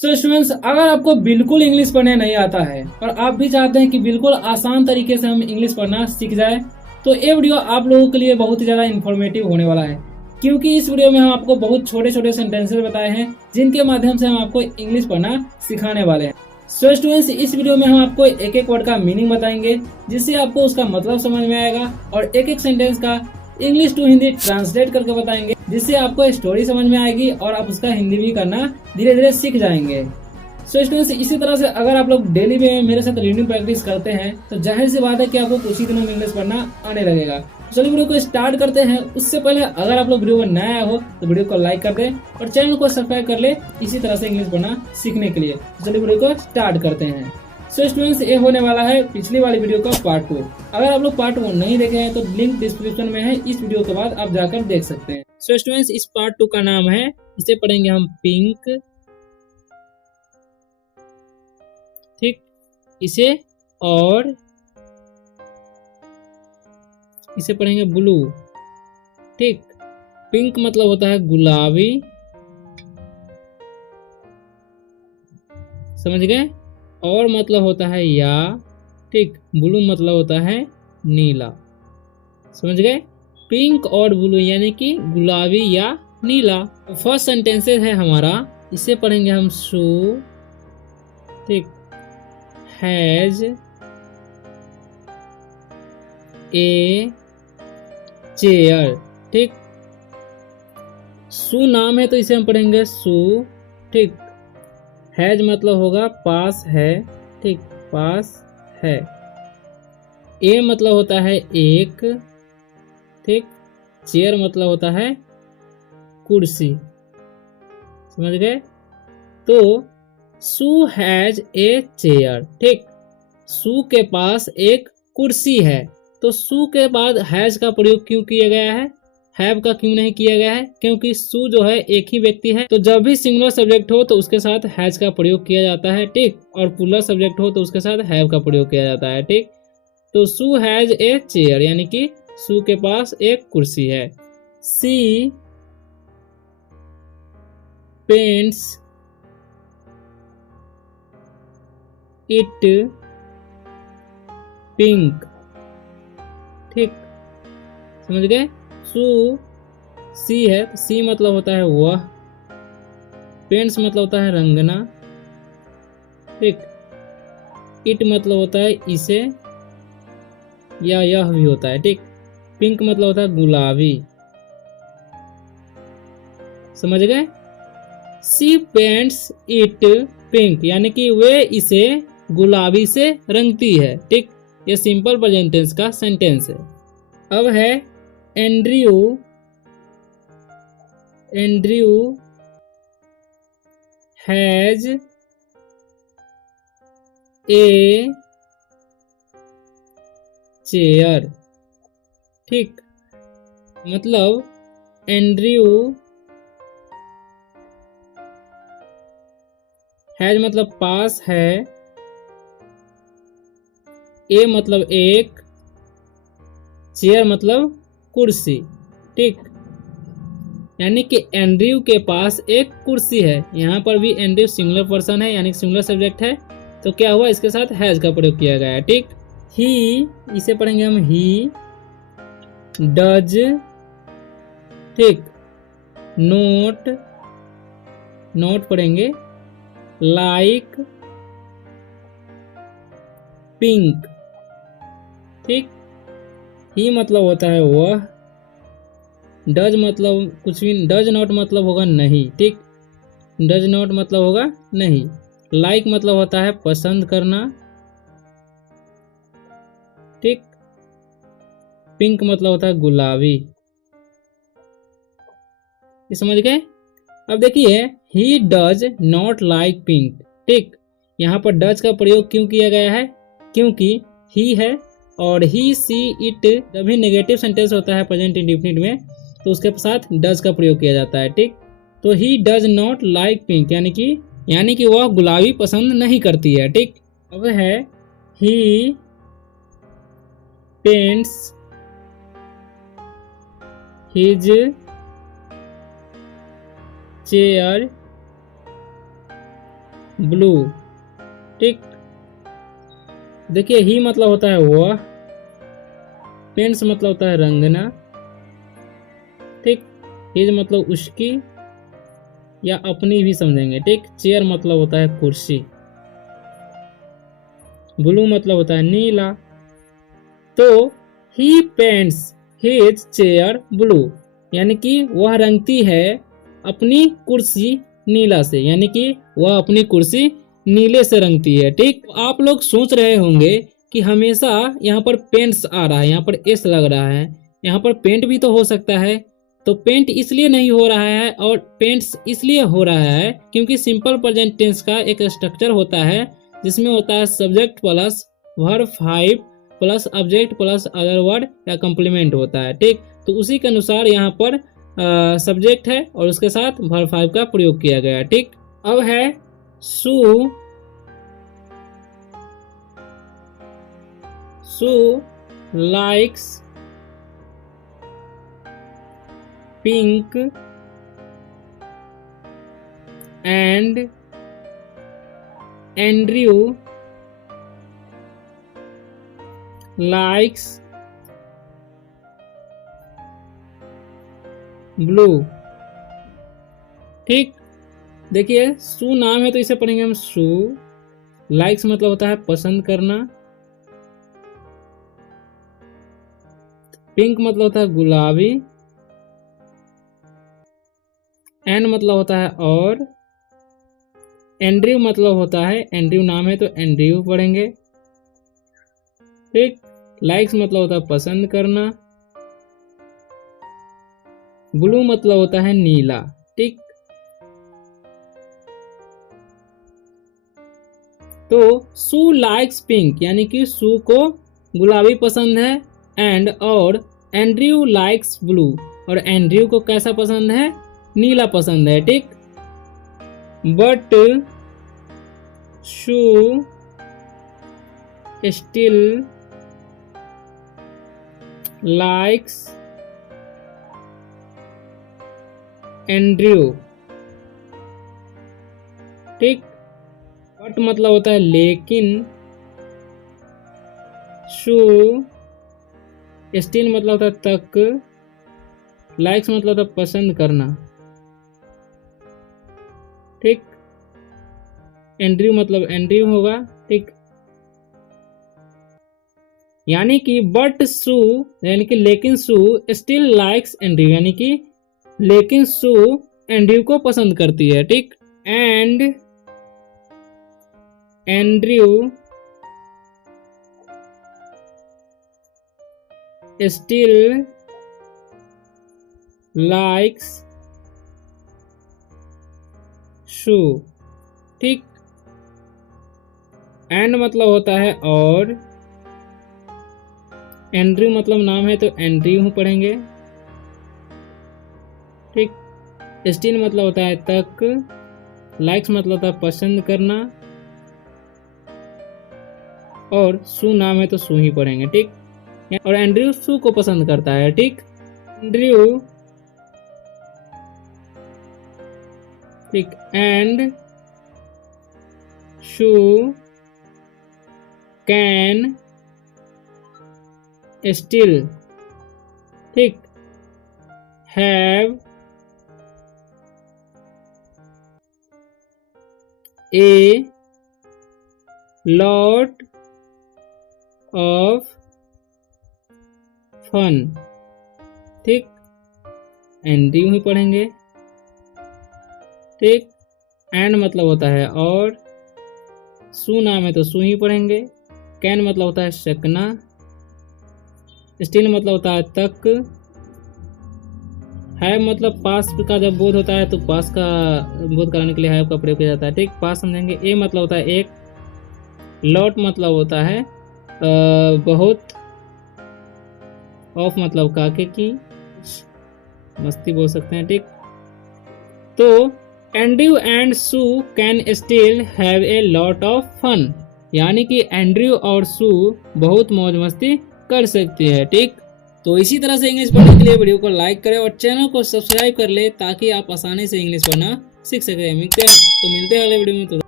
So students, अगर आपको बिल्कुल इंग्लिश पढ़ने नहीं आता है और आप भी चाहते हैं कि बिल्कुल आसान तरीके से हम इंग्लिश पढ़ना सीख जाए, तो ये वीडियो आप लोगों के लिए बहुत ही ज़्यादा इन्फॉर्मेटिव होने वाला है। क्योंकि इस वीडियो में हम आपको बहुत छोटे छोटे सेंटेंसेस बताए हैं जिनके माध्यम से हम आपको इंग्लिश पढ़ना सिखाने वाले हैं। सो स्टूडेंट्स, इस वीडियो में हम आपको एक एक वर्ड का मीनिंग बताएंगे जिससे आपको उसका मतलब समझ में आएगा, और एक एक सेंटेंस का इंग्लिश टू हिंदी ट्रांसलेट करके बताएंगे जिससे आपको स्टोरी समझ में आएगी और आप उसका हिंदी भी करना धीरे धीरे सीख जाएंगे। सो स्टूडेंट्स, इसी तरह से अगर आप लोग डेली में मेरे साथ रीडिंग प्रैक्टिस करते हैं तो जाहिर सी बात है कि आपको कुछ ही दिनों में इंग्लिश पढ़ना आने लगेगा। चलिए वीडियो को स्टार्ट करते हैं। उससे पहले अगर आप लोग वीडियो में नया हो तो वीडियो को लाइक कर दें और चैनल को सब्सक्राइब कर ले इसी तरह से इंग्लिश पढ़ना सीखने के लिए। चलिए वीडियो को स्टार्ट करते हैं। सो स्टूडेंट्स, ये होने वाला है पिछली वाली वीडियो का पार्ट 2। अगर आप लोग पार्ट 1 नहीं देखे हैं तो लिंक डिस्क्रिप्शन में है, इस वीडियो के बाद आप जाकर देख सकते हैं। सो स्टूडेंट्स, इस पार्ट 2 का नाम है, इसे पढ़ेंगे हम पिंक, ठीक, इसे और इसे पढ़ेंगे ब्लू, ठीक। पिंक मतलब होता है गुलाबी, समझ गए, और मतलब होता है या, ठीक। ब्लू मतलब होता है नीला, समझ गए। पिंक और ब्लू यानी कि गुलाबी या नीला। फर्स्ट सेंटेंसेस है हमारा, इसे पढ़ेंगे हम शू, ठीक। हैज ए चेयर, ठीक। शू नाम है तो इसे हम पढ़ेंगे शू, ठीक। हैज मतलब होगा पास है, ठीक, पास है। ए मतलब होता है एक, ठीक। चेयर मतलब होता है कुर्सी, समझ गए। तो शू हैज ए चेयर, ठीक। शू के पास एक कुर्सी है। तो शू के बाद हैज का प्रयोग क्यों किया गया है, हैव का क्यों नहीं किया गया है? क्योंकि शू जो है एक ही व्यक्ति है, तो जब भी सिंगुलर सब्जेक्ट हो तो उसके साथ हैज का प्रयोग किया जाता है, ठीक। और प्लूरल सब्जेक्ट हो तो उसके साथ हैव का प्रयोग किया जाता है, ठीक। तो शू हैज ए चेयर यानी कि शू के पास एक कुर्सी है। सी पेंट्स इट पिंक, ठीक, समझ गए। शू सी है, सी मतलब होता है वह, पेंट्स मतलब होता है रंगना, ठीक। इट मतलब होता है इसे या यह भी होता है, ठीक। पिंक मतलब होता है गुलाबी, समझ गए। सी पेंट्स इट पिंक यानी कि वे इसे गुलाबी से रंगती है, ठीक। ये सिंपल प्रेजेंट टेंस का सेंटेंस है। अब है Andrew, Andrew has a chair, ठीक। मतलब एंड्रयू हैज मतलब पास है, ए मतलब एक, चेयर मतलब कुर्सी, ठीक। यानी कि एंड्रयू के पास एक कुर्सी है। यहाँ पर भी एंड्रयू सिंगुलर पर्सन है यानी कि सिंगुलर सब्जेक्ट है, तो क्या हुआ, इसके साथ हैज का प्रयोग किया गया है, ठीक। ही, इसे पढ़ेंगे हम ही डज, ठीक। नोट, नोट पढ़ेंगे लाइक पिंक, ठीक। ही मतलब होता है वह, डज मतलब कुछ भी, डज नॉट मतलब होगा नहीं, ठीक। डज नॉट मतलब होगा नहीं। लाइक मतलब होता है पसंद करना, ठीक। पिंक मतलब होता है गुलाबी, ये समझ गए। अब देखिए, he does not like pink, ठीक। यहाँ पर डज का प्रयोग क्यों किया गया है, क्योंकि ही है और ही सी इट जब भी नेगेटिव सेंटेंस होता है प्रेजेंट इंडेफिनिट में तो उसके साथ डज का प्रयोग किया जाता है, ठीक। तो he does not like pink यानी कि वह गुलाबी पसंद नहीं करती है, ठीक। अब है ही पेंट्स हिज चेयर ब्लू। ठीक, देखिए ही मतलब होता है वह, पेंट्स मतलब होता है रंगना। ठीक, हिज मतलब उसकी या अपनी भी समझेंगे। ठीक, चेयर मतलब होता है कुर्सी, ब्लू मतलब होता है नीला। तो ही पेंट्स हिज चेयर ब्लू, यानी कि वह रंगती है अपनी कुर्सी नीला से, यानी कि वह अपनी कुर्सी नीले से रंगती है। ठीक, आप लोग सोच रहे होंगे कि हमेशा यहाँ पर पेंट्स आ रहा है, यहाँ पर एस लग रहा है, यहाँ पर पेंट भी तो हो सकता है। तो पेंट इसलिए नहीं हो रहा है और पेंट्स इसलिए हो रहा है क्योंकि सिंपल प्रेजेंट टेंस का एक स्ट्रक्चर होता है जिसमें होता है subject plus verb 5 plus object plus other word या कॉम्प्लीमेंट होता है। ठीक, तो उसी के अनुसार यहाँ पर सब्जेक्ट है और उसके साथ वर्ब 5 का प्रयोग किया गया। ठीक, अब है Sue. Sue likes pink and Andrew likes blue. ठीक, देखिए सू नाम है तो इसे पढ़ेंगे हम सू। लाइक्स मतलब होता है पसंद करना, पिंक मतलब होता है गुलाबी, एंड मतलब होता है और, एंड्रयू मतलब होता है, एंड्रयू नाम है तो एंड्रयू पढ़ेंगे। ठीक, लाइक्स मतलब होता है पसंद करना, ब्लू मतलब होता है नीला। ठीक, तो सू लाइक्स पिंक यानी कि सू को गुलाबी पसंद है, एंड और एंड्रयू लाइक्स ब्लू, और एंड्रयू को कैसा पसंद है, नीला पसंद है। ठीक, but shoe still likes Andrew. ठीक, बट मतलब होता है लेकिन, शू स्टिल मतलब होता है तक, लाइक्स मतलब होता है पसंद करना। ठीक, एंड्रयू मतलब एंड्रयू होगा। ठीक, यानी कि बट शू यानी कि लेकिन शू स्टिल लाइक्स एंड्रयू, यानी कि लेकिन शू एंड्रयू को पसंद करती है। ठीक, एंड एंड्रयू स्टिल लाइक्स शू। ठीक, एंड मतलब होता है और, एंड्रयू मतलब नाम है तो एंड्रयू पढ़ेंगे। ठीक, स्टिल मतलब होता है तक, लाइक्स मतलब होता है पसंद करना, और शू नाम है तो शू ही पढ़ेंगे। ठीक, और एंड्रयू शू को पसंद करता है। ठीक, एंड्रयू, ठीक, एंड शू कैन स्टिल, ठीक, have a lot of fun. ठीक, एंड्रयू ही पढ़ेंगे। ठीक, एंड मतलब होता है और, शू नाम है तो शू ही पढ़ेंगे। कैन मतलब होता है सकना, स्टिल मतलब होता है तक, है मतलब पास का जब बोध होता है तो पास का बोध कराने के लिए हैव का प्रयोग किया जाता है। ठीक, पास समझेंगे। ए मतलब होता है एक, लॉट मतलब होता है बहुत, ऑफ मतलब काके की, मस्ती बोल सकते हैं। ठीक, तो Andrew and Shu can still have a lot of fun, यानी कि एंड्रयू और शू बहुत मौज मस्ती कर सकती है। ठीक, तो इसी तरह से इंग्लिश पढ़ने के लिए वीडियो को लाइक करें और चैनल को सब्सक्राइब कर ले ताकि आप आसानी से इंग्लिश पढ़ना सीख सकें। मिलते हैं अगले वीडियो में। तो